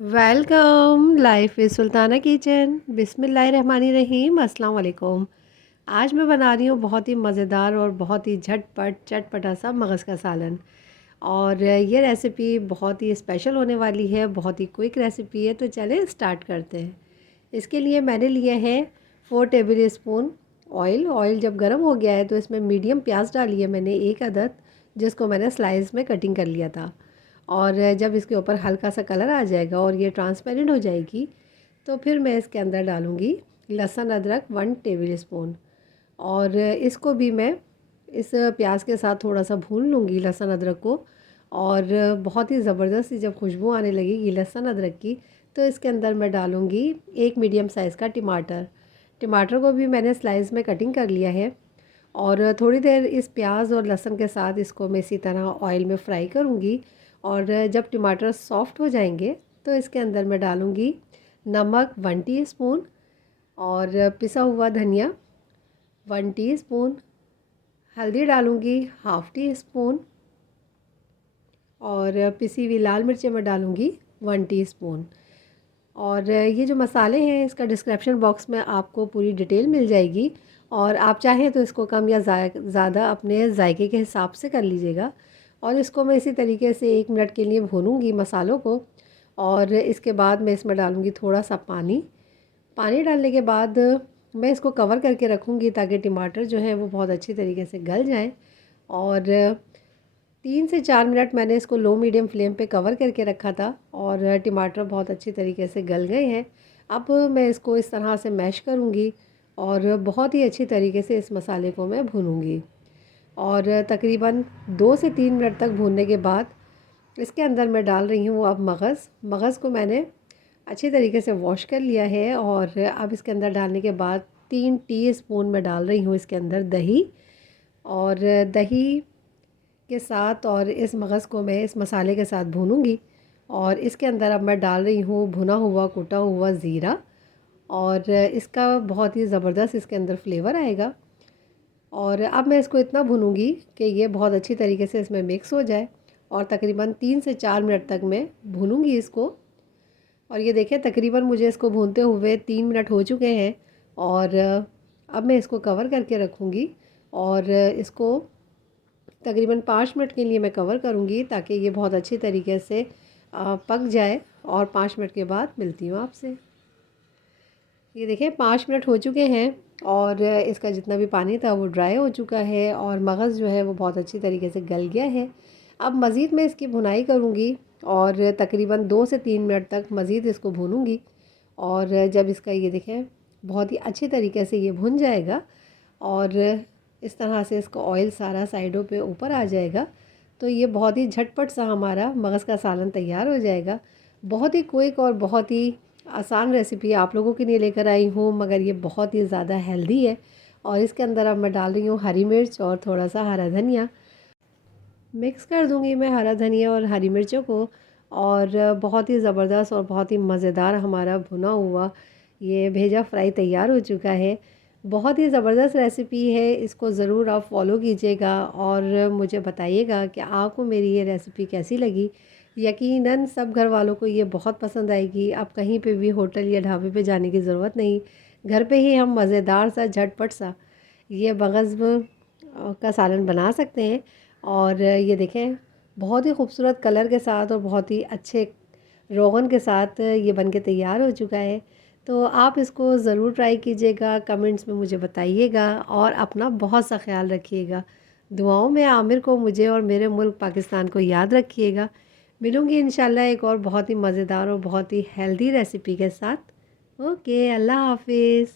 Welcome life is Sultana kitchen. बिस्मिल्लाहिर्रहमानिर्रहीम। अस्सलाम वालेकुम। आज मैं बना रही हूँ बहुत ही मज़ेदार और बहुत ही झटपट चटपटा सा मगज़ का सालन। और ये रेसिपी बहुत ही स्पेशल होने वाली है, बहुत ही क्विक रेसिपी है। तो चलें स्टार्ट करते हैं। इसके लिए मैंने लिया है 4 टेबल स्पून ऑयल। ऑयल जब गर्म हो गया है तो इसमें मीडियम प्याज डाली है मैंने एक अदद, जिसको मैंने स्लाइस में कटिंग कर लिया था। और जब इसके ऊपर हल्का सा कलर आ जाएगा और ये ट्रांसपेरेंट हो जाएगी तो फिर मैं इसके अंदर डालूँगी लहसुन अदरक 1 टेबल स्पून। और इसको भी मैं इस प्याज के साथ थोड़ा सा भून लूँगी लहसुन अदरक को। और बहुत ही ज़बरदस्त जब खुशबू आने लगेगी लहसुन अदरक की तो इसके अंदर मैं डालूँगी एक मीडियम साइज़ का टमाटर। टमाटर को भी मैंने स्लाइस में कटिंग कर लिया है। और थोड़ी देर इस प्याज और लहसुन के साथ इसको मैं इसी तरह ऑयल में फ्राई करूँगी। और जब टमाटर सॉफ्ट हो जाएंगे तो इसके अंदर मैं डालूँगी नमक 1 टीस्पून और पिसा हुआ धनिया 1 टीस्पून, हल्दी डालूँगी हाफ़ टी स्पून और पिसी हुई लाल मिर्चें मैं डालूँगी 1 टीस्पून। और ये जो मसाले हैं इसका डिस्क्रिप्शन बॉक्स में आपको पूरी डिटेल मिल जाएगी। और आप चाहें तो इसको कम या ज़्यादा अपने जायके के हिसाब से कर लीजिएगा। और इसको मैं इसी तरीके से 1 मिनट के लिए भूनूंगी मसालों को। और इसके बाद मैं इसमें डालूंगी थोड़ा सा पानी। पानी डालने के बाद मैं इसको कवर करके रखूँगी ताकि टमाटर जो है वो बहुत अच्छी तरीके से गल जाए। और 3 से 4 मिनट मैंने इसको लो मीडियम फ्लेम पे कवर करके रखा था और टमाटर बहुत अच्छी तरीके से गल गए हैं। अब मैं इसको इस तरह से मैश करूँगी और बहुत ही अच्छी तरीके से इस मसाले को मैं भूनूँगी। और तकरीबन 2 से 3 मिनट तक भूनने के बाद इसके अंदर मैं डाल रही हूँ अब मगज़ को मैंने अच्छी तरीके से वॉश कर लिया है। और अब इसके अंदर डालने के बाद 3 टीस्पून मैं डाल रही हूँ इसके अंदर दही। और दही के साथ और इस मगज़ को मैं इस मसाले के साथ भूनूंगी। और इसके अंदर अब मैं डाल रही हूँ भुना हुआ कुटा हुआ ज़ीरा। और इसका बहुत ही ज़बरदस्त इसके अंदर फ्लेवर आएगा। और अब मैं इसको इतना भूनूंगी कि ये बहुत अच्छी तरीके से इसमें मिक्स हो जाए। और तकरीबन 3 से 4 मिनट तक मैं भूनूंगी इसको। और ये देखें तकरीबन मुझे इसको भूनते हुए 3 मिनट हो चुके हैं। और अब मैं इसको कवर करके रखूँगी और इसको तकरीबन 5 मिनट के लिए मैं कवर करूँगी ताकि ये बहुत अच्छी तरीके से पक जाए। और 5 मिनट के बाद मिलती हूँ आपसे। ये देखिए 5 मिनट हो चुके हैं और इसका जितना भी पानी था वो ड्राई हो चुका है और मगज़ जो है वो बहुत अच्छी तरीके से गल गया है। अब मज़ीद मैं इसकी भुनाई करूँगी और तकरीबन 2 से 3 मिनट तक मज़ीद इसको भूनूँगी। और जब इसका ये देखें बहुत ही अच्छी तरीके से ये भुन जाएगा और इस तरह से इसका ऑयल सारा साइडों पे ऊपर आ जाएगा तो ये बहुत ही झटपट सा हमारा मगज़ का सालन तैयार हो जाएगा। बहुत ही क्विक और बहुत ही आसान रेसिपी आप लोगों के लिए लेकर आई हूँ, मगर ये बहुत ही ज़्यादा हेल्दी है। और इसके अंदर अब मैं डाल रही हूँ हरी मिर्च और थोड़ा सा हरा धनिया। मिक्स कर दूँगी मैं हरा धनिया और हरी मिर्चों को। और बहुत ही ज़बरदस्त और बहुत ही मज़ेदार हमारा भुना हुआ ये भेजा फ्राई तैयार हो चुका है। बहुत ही ज़बरदस्त रेसिपी है, इसको ज़रूर आप फॉलो कीजिएगा और मुझे बताइएगा कि आपको मेरी ये रेसिपी कैसी लगी। यकीनन सब घर वालों को ये बहुत पसंद आएगी। आप कहीं पे भी होटल या ढाबे पे जाने की ज़रूरत नहीं, घर पे ही हम मज़ेदार सा झटपट सा ये मगज़ का सालन बना सकते हैं। और ये देखें बहुत ही खूबसूरत कलर के साथ और बहुत ही अच्छे रोगन के साथ ये बन के तैयार हो चुका है। तो आप इसको ज़रूर ट्राई कीजिएगा, कमेंट्स में मुझे बताइएगा और अपना बहुत सा ख्याल रखिएगा। दुआओं में आमिर को, मुझे और मेरे मुल्क पाकिस्तान को याद रखिएगा। मिलूँगी इंशाल्लाह एक और बहुत ही मज़ेदार और बहुत ही हेल्दी रेसिपी के साथ। ओके, अल्लाह हाफिज़।